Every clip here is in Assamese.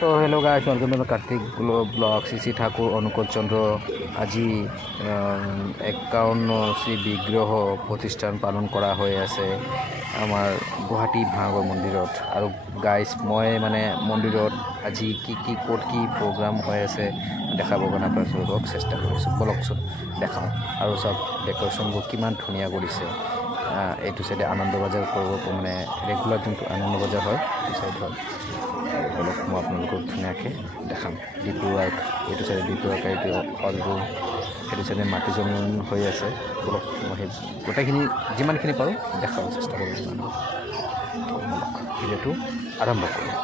তো hello' guys, welcome to Kartik blog. Shri Thakur অনুকূল চন্দ্ৰ আজি 51 শ্ৰী বিগ্ৰহ প্ৰতিষ্ঠান পালন কৰা হৈ আছে আমাৰ গুৱাহাটী ভাঙৰ মন্দিৰত। আৰু গাইজ, মই মানে মন্দিৰত আজি ক'ত কি প্ৰগ্ৰাম হৈ আছে দেখাবৰ কাৰণে আপোনালোকক চেষ্টা কৰিছোঁ। বলকচোন দেখাওঁ। আৰু চব ডেক'ৰেশ্যনবোৰ কিমান ধুনীয়া কৰিছে। এইটো চাইডে আনন্দ বজাৰ কৰিব, মানে ৰেগুলাৰ যোনটো আনন্দ বজাৰ হয় এইটো চাইড হয়। বলক মই আপোনালোকক ধুনীয়াকৈ দেখাম। ডিপু ৱাৰ্ক এইটো চাইডে ডিপু ৱাৰ্ক, এইটো হল ৰুম, সেইটো চাইডে মাটি জমিন হৈ আছে। বলক মই সেই গোটেইখিনি যিমানখিনি পাৰোঁ দেখাব চেষ্টা কৰিম আপোনালোকক। বলক ভিডিঅ'টো আৰম্ভ কৰোঁ।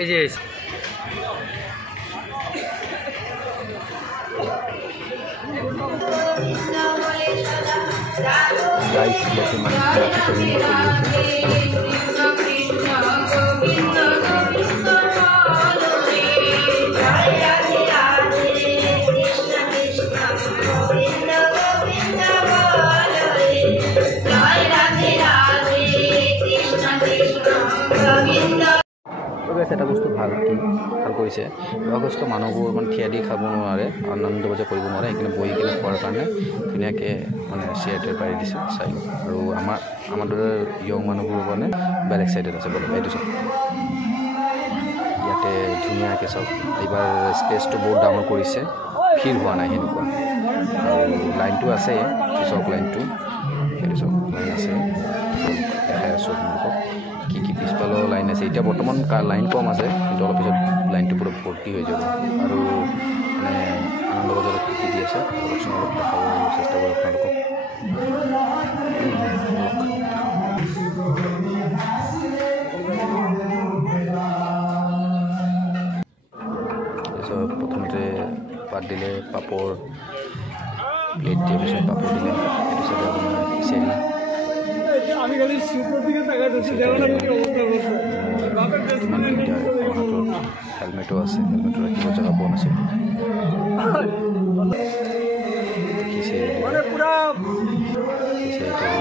এই যে গাইস বৰ্তমানে এটা বস্তু ভাল কৰিছে। বয়সস্থ মানুহবোৰ মানে থিয় দি খাব নোৱাৰে, আনন্দ বজাৰ কৰিব নোৱাৰে, সেইকাৰণে বহি কিনে খোৱাৰ কাৰণে ধুনীয়াকৈ মানে চেয়াৰ টেয়াৰ পাৰি দিছে। চাই আৰু আমাৰ দৰে য়ং মানুহবোৰৰ কাৰণে বেলেগ চাইডত আছে। বলক এইটো চাওক, ইয়াতে ধুনীয়াকৈ চাওক। এইবাৰ স্পেচটো বহুত ডাঙৰ কৰিছে, ফিল হোৱা নাই সেনেকুৱা। আৰু লাইনটো আছে, চাওক লাইনটো, সেইটো চাওক লাইন আছে, দেখাই আছোঁ আপোনালোকক কি কি পিছফালৰ লাইন আছে। এতিয়া বৰ্তমান লাইন কম আছে, কিন্তু অলপ পিছত লাইনটো পুরো ভর্তি হয়ে যাব। আর মানে আনন্দ বাজারে কী কী দিয়েছে অলপ দেখাব চেষ্টা করব আপনাদের। পাত দিলে পাপৰ প্লেট দিয়াৰ পিছত পাপৰ দিলে তাৰপিছত আপোনাৰ খিচিৰি আমি খালি সুপৰ দিকে তাকাই দিচ্ছি দেওয়ালা কি অবস্থা কৰছে বাপেৰ দেশ ইমান দিগদাৰ হাতত হেলমেটো আছে হেলমেটো ৰাখিব জেগা পোৱা নাছিল খিচিৰি মানে পুৰা খিচিৰিটো